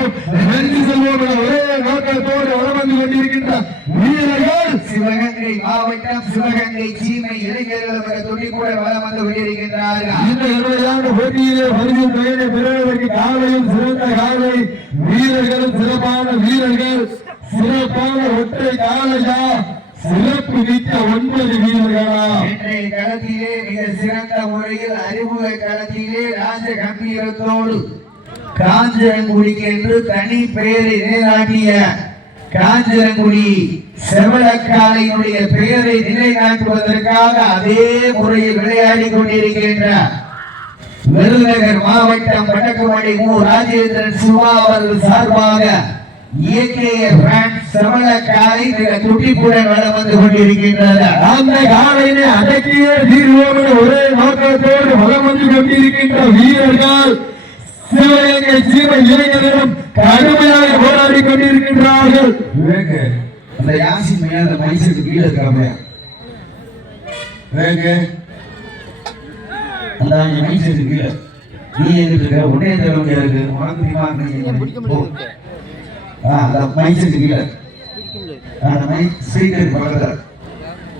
செல்வோம் வெற்றி செல்வோம் என ஒரே நோக்கத்தோடு வளம் வந்து கொண்டிருக்கின்ற வீரர்கள் சிவகங்கை மாவட்டம் சிவகங்கை சீமை இளைஞர்கள் துடிப்புட வளம் வந்து கொண்டிருக்கின்றார்கள். இந்த இறுதியான போட்டியிலே பரிசு தொகையை பெறுவதற்கு காலையும் சிறந்த காலை வீரர்களும் சிறப்பான வீரர்கள் சிறப்பான ஒற்றை காலையா சிறப்பு மிக்க 9 வீரர்களா இன்றைய களத்திலே மிக சிறந்த முறையில் அறிமுக களத்திலே ராஜ கம்பீரத்தோடு காஞ்சரங்குடிக்கு என்று தனி பெயரை நிலைநாட்டிய காஞ்சரங்குடி செவலக்காலையினுடைய பெயரை நிலைநாட்டுவதற்காக அதே முறையில் விளையாடி கொண்டிருக்கின்ற விருதுநகர் மாவட்டம் வடக்குமலை மு ராஜேந்திரன் சிவா அவர்கள் சார்பாக செவலக்காலை மிக துடிப்புடன் வளம் வந்து கொண்டிருக்கின்றது. அந்த காலையினை அடக்கிய தீர்வோம் ஒரே நோக்கத்தோடு வளம் வந்து கொண்டிருக்கின்ற வீரர்கள் சிவகங்கை சீமை இளைஞர்களும் கடுமையாக போராடி கொண்டிருக்கின்றார்கள். அந்த யாசின் மேல அந்த மைசூருக்கு கீழே இருக்காம அந்த மைசூருக்கு கீழே நீ எங்க இருக்க உடனே தரவங்க இருக்கு அந்த மைசூருக்கு கீழே அந்த மை ஸ்பீக்கர் பக்கத்துல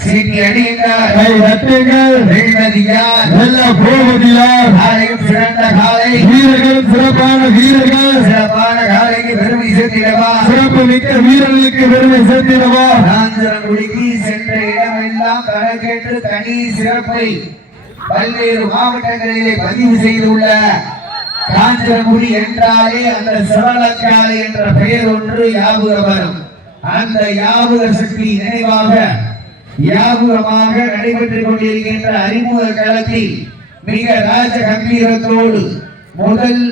சீட்டி அடியுங்கள் கை தட்டுங்கள் வெல்வதியார் வெல்ல போவதியார் காலையும் சிறந்த காலை வீரர்கள் சிறப்பான வீரர்கள் சிறப்பான காலைக்கு பெருமை சேர்த்திடவா சிறப்பு மிக்க வீரர்களுக்கு பெருமை சேர்த்திடவா காஞ்சரங்குடிக்கு சென்ற இடமெல்லாம் கணக்கெட்டு தனி சிறப்பை பல்வேறு மாவட்டங்களிலே பதிவு செய்துள்ள காஞ்சரங்குடி என்றாலே அந்த செவலக்காலை என்ற பெயர் ஒன்று ஞாபக வரும். அந்த ஞாபக சக்தி நினைவாக யாபகமாக நடைபெற்றுக் கொண்டிருக்கின்ற அறிமுக களத்தில் மிக ராஜ கம்பீரத்தோடு முதல்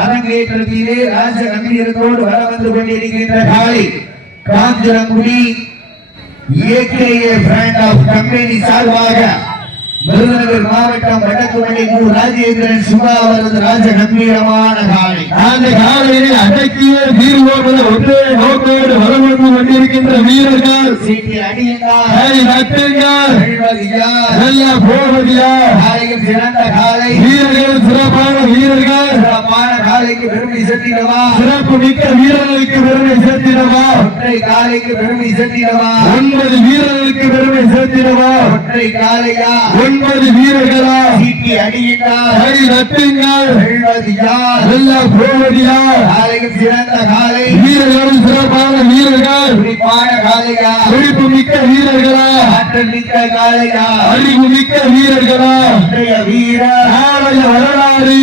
அரங்கேற்றத்திலே ராஜ கம்பீரத்தோடு வளம் வந்து கொண்டிருக்கின்ற காலை Kanjarangudi AKA brand of company சார்பாக விருதுநகர் மாவட்டம் வடக்குமலை மு ராஜேந்திரன் சிவா அவரது ராஜ கம்பீரமான காலை. அந்த காலையை அடக்கிய தீர்வோம் ஒரே நோக்கோடு வளம் வந்து கொண்டிருக்கின்ற வீரர்கள் சீட்டி அடியுங்கள் காலையும் சிறந்த காலை வீரர்கள் சிறப்பான வீரர்கள் சிறப்பான காலைக்கு பெருமை சேர்த்திடவா சிறப்பு மிக்க வீரர்களுக்கு பெருமை சேர்த்திடவா ஒற்றை காலைக்கு பெருமை சேர்த்திடவா 9 வீரர்களுக்கு பெருமை சேர்த்திடவா ஒற்றை காலையா 9 வீரர்களா சீட்டி அடியுங்கள் கை தட்டுங்கள் வெல்வது யார் வெல்ல போவது யார் காலையும் சிறந்த காலை வீரர்களும் சிறப்பான வீரர்கள் குறிப்பான காலையா குறிப்பு மிக்க வீரர்களா ஆற்றல் மிக்க காலையா அறிவு மிக்க வீரர்களா இன்றைய வீரர் நாளைய வரலாறு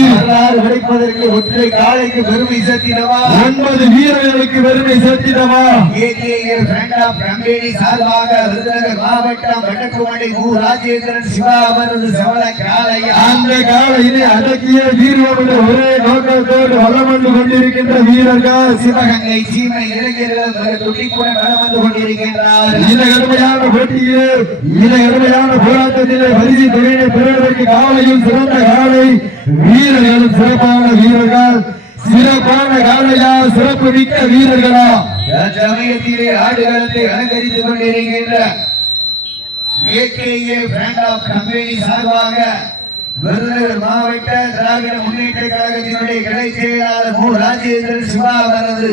உடைப்பதற்கு ஒற்றை காலைக்கு பெருமை சேர்த்திடவா 9 வீரர்களுக்கு பெருமை சேர்த்திடவா ஏகேஎல் பிராண்ட் ஆஃப் கம்பெனி சார்பாக விருதுநகர் மாவட்டம் வடக்குமலை மு ராஜேந்திரன் சிவா அவரது செவலக்காலையா அந்த காலையிலே அடக்கிய தீர்வோம் ஒரே நோக்கத்தோடு வளம் வந்து கொண்டிருக்கின்ற வீரர்கள் சிவகங்கை சீமை இளைஞர்கள் துடிப்புடன் வளம் வந்து கொண்டிருக்கின்றார்கள். இந்த கடுமையான போட்டியிலே இந்த கடுமையான போராட்டத்திலே பரிசு தொகையை பெறுவதற்கு காலையும் சிறந்த காலை வீரர்களும் சிறப்பான வீரர்கள் சிறப்பான காலையா சிறப்பு மிக்க வீரர்களா சமயத்திலே ஆடுகளத்தை அலங்கரித்துக் கொண்டிருக்கின்ற ஏகேஏ பிராண்ட் ஆஃப் கம்பெனி சார்பாக விருதுநகர் மாவட்ட திராவிட முன்னேற்ற கழகத்தினுடைய கிளை செயலாளர் மு ராஜேந்திரன் சிவா அவரது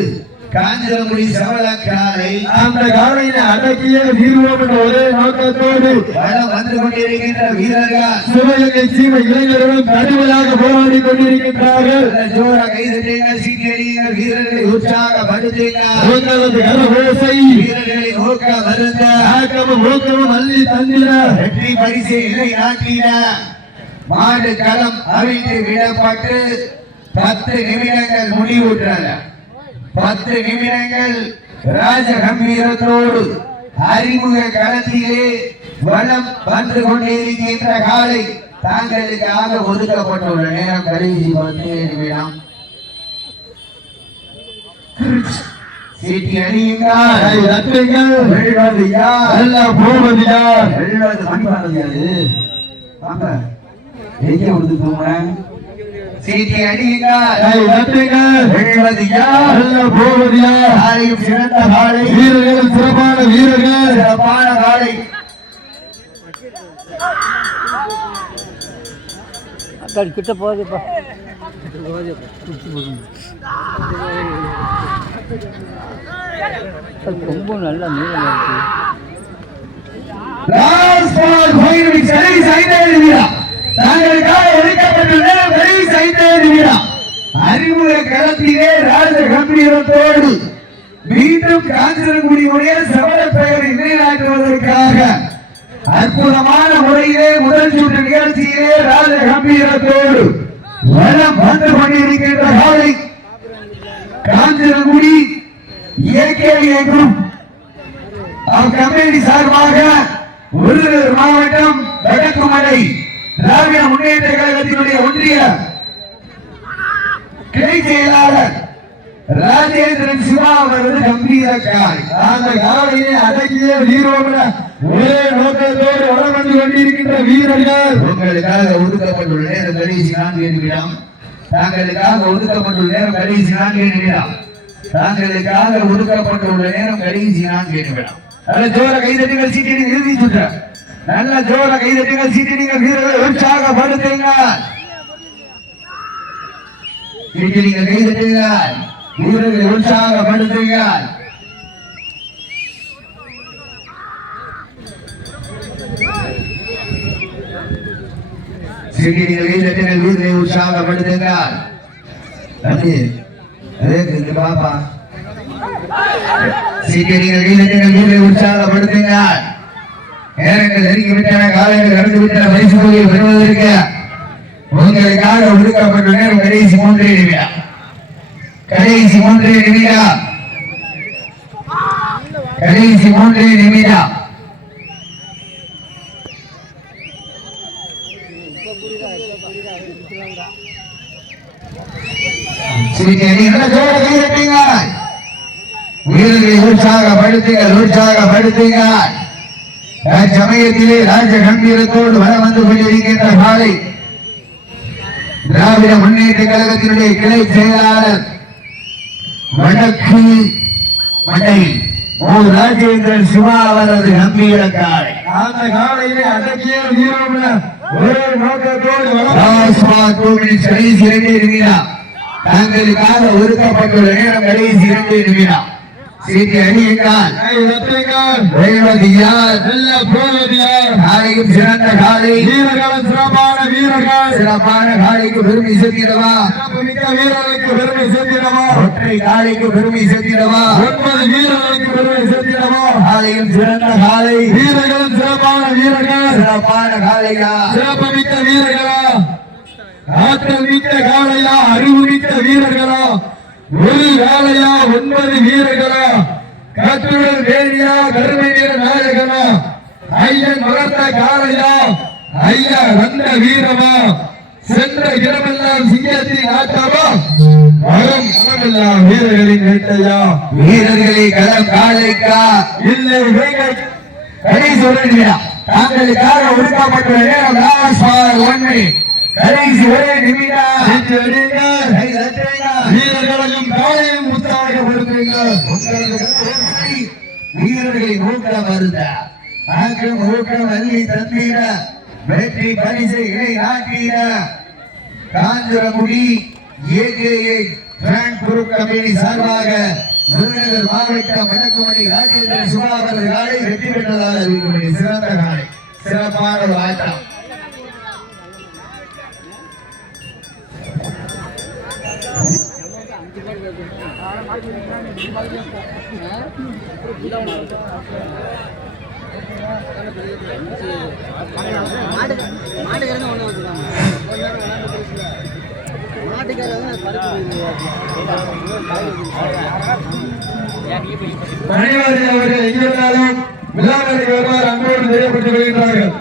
காஞ்சரங்குடி செவலக்காலை அந்த காலையில அடக்கிய தீர்வோம் ஒரே நோக்கத்தோடு வளம் வந்து கொண்டிருக்கின்ற வீரர்கள் சிவகங்கை சீமை இளைஞர்களும் கடுமையாக போராடி கொண்டிருக்கின்றார்கள். ஜோர கைதட்டுங்கள் சீக்கிரங்கள் வீரர்களை உற்சாகப்படுத்துங்கள் உங்களது கரகோசை வீரர்களின் ஊக்கம் வருந்த ஆக்கமும் ஊக்கமும் அள்ளி தந்திட வெற்றி பரிசை நிலைநாட்டின மாடு களம் அவிழ்த்து விடப்பட்டு 10 நிமிடங்கள் முடிவுற்றன. 10 நிமிடங்கள் ராஜ கம்பீரத்தோடு அறிமுக களத்திலே வளம் வந்து கொண்டிருக்கின்ற காலை தாங்களுக்காக ஒதுக்கப்பட்டுள்ள நேரம் கடைசி 10 நிமிடம். சீட்டி அடியுங்கள் வெல்வது யார் எல்லாம் போவது யார் வெல்வது மணிவானது யாரு வாங்க எங்கே கொடுத்து போங்க. சீட்டி அடியுங்கள் வெல்வது யார் எல்லாம் போவது யார் காலையும் சிறந்த காலை வீரர்கள் சிறப்பான வீரர்கள் சிறப்பான காலை கிட்ட போகுதுப்பா ரொம்ப நல்லா நீளம் இருக்கு. லாஸ்ட் பால் ஃபைனல் கடைசி 5 நிமிடம். தாங்களுக்காக ஒதுக்கப்பட்ட நேரம் கடைசி 5 நிமிடம். அறிமுக களத்திலே ராஜ கம்பீரத்தோடு மீண்டும் காஞ்சிரங்குடியுடைய சமர பெயரை நிலைநாட்டுவதற்காக அற்புதமான முறையிலே முதல் சுற்று நிகழ்ச்சியிலே ராஜ கம்பீரத்தோடு வலம் வந்து கொண்டிருக்கின்ற காலை காஞ்சிரங்குடி ஏகேஏ குரூப் கம்பெனி சார்பாக விருதுநகர் மாவட்டம் வடக்குமலை திராவிட முன்னேற்ற கழகத்தினுடைய ஒன்றிய கிளை செயலாளர் ராஜேந்திரன் சிவா அவரது கம்பீர காலை. அந்த காலையை அடக்கிய வீரோட ஒரே நோக்கத்தோடு வளம் வந்து கொண்டிருக்கின்ற வீரர்கள் உங்களுக்காக ஒதுக்கப்பட்டுள்ள நேரம் கடைசி 4 நிமிடம். தாங்களுக்காக ஒதுக்கப்பட்டுள்ள நேரம் கடைசி 4 நிமிடம். தாங்களுக்காக ஒதுக்கப்பட்டுள்ள நேரம் கடைசி 4 நிமிடம். நல்ல ஜோர கைதட்டுங்கள் சீட்டினை இறுதி சுற்ற. நல்ல ஜோர கைதட்டுங்கள் சீட்டினை வீரர்களை உற்சாகப்படுத்துங்க. சீட்டினை கைதட்டுங்க வீரர்களை உற்சாகப்படுத்துங்க. சீட்டினை கைதட்டுங்கள் வீரர்களை உற்சாகப்படுத்துங்க. தம்பி அதே பாப்பா சீக்கிரங்களை உற்சாகப்படுத்துங்க. நேரங்கள் நெருங்கி விட்டன, காலங்கள் கடந்து விட்டன. பரிசு தொகையை பெறுவதற்கு உங்களுக்காக ஒதுக்கப்பட்ட நேரம் கடைசி 3 நிமிடம். கடைசி 3 நிமிடம். கடைசி 3 நிமிடம். வீரர்களை உற்சாகப்படுத்துங்க. சமயத்திலே ராஜ கம்பீரத்தோடு வர வந்து கொண்டிருக்கின்ற காலை திராவிட முன்னேற்ற கழகத்தினுடைய கிளை செயலாளர் வடக்கு மண்டை ராஜேந்திரன் சிவா அவரது கம்பீர காலை. அந்த காலையிலே அடக்கிய வீரோட ஒரே நோக்கத்தோடு கடைசி 2 நிமிடம். தாங்களுக்காக ஒதுக்கப்பட்டுள்ள நேரம் கடைசி 2 நிமிடம். சீட்டி அணியுங்கள். காலையும் சிறந்த காலை வீரர்களும் சிறப்பான வீரர்கள். சிறப்பான காலைக்கு பெருமை சேர்த்திடவா. மிக்க வீரர்களுக்கு பெருமை சேர்த்திடவா. ஒற்றை காலைக்கு பெருமை சேர்த்திடவா. 9 வீரர்களுக்கு பெருமை சேர்த்திடவா. காலையும் சிறந்த காலை வீரர்களும் சிறப்பான வீரர்கள். சிறப்பான காலையா சிறப்பு மிக்க வீரர்களா. ஆற்றல் மிக்க காலையா. அறிவு மிக்க வீரர்களா. ஒரு காலையா 9 வீரர்களா. கட்டுடல் வேணியா. கருமை வீர நாயகனா. ஐயன் வளர்த்த காலையா. ஐயா வந்த வீரமா. சென்ற இடமெல்லாம் சிங்கத்தின் ஆட்டமா. வரம் களமெல்லாம் வீரர்களின் வேட்டையா. வீரர்களை களம் காலைக்கா இல்லை கடைசி 1 நிமிடம். தாங்களுக்காக ஒதுக்கப்பட்டுள்ள நேரம் லாஸ்ட் பால் 1 கடைசி 1 நிமிடம். வீரர்களையும் காலையும் உற்சாகப்படுத்துங்க. வீரர்களை நோக்க வருத ஆக்கம் ஊக்கம் அள்ளி தந்தீர வெற்றி பரிசை இணை நாட்டீர. Kanjirangudi AKA grand group company சார்பாக விருதுநகர் மாவட்டம் வடக்குமணி ராஜேந்திர சுபாவரது காலை வெற்றி பெற்றதாக அறிவிக்கப்பட்ட சிறந்த காலை. சிறப்பான ஒரு ஆட்டம். மணிவாரி அவர்கள் எங்கிருந்தாலும் விழாவிற்கு வருவார் அன்போடு தெரியப்பட்டு வருகின்றார்கள்.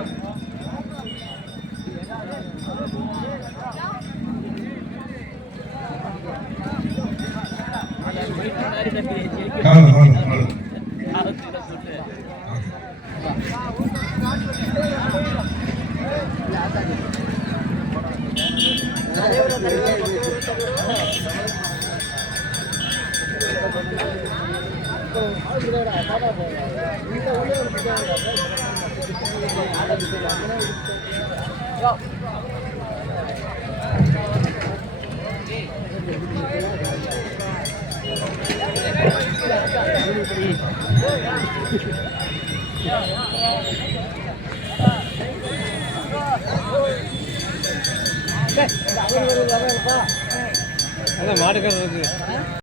மாட்டுக்கிறது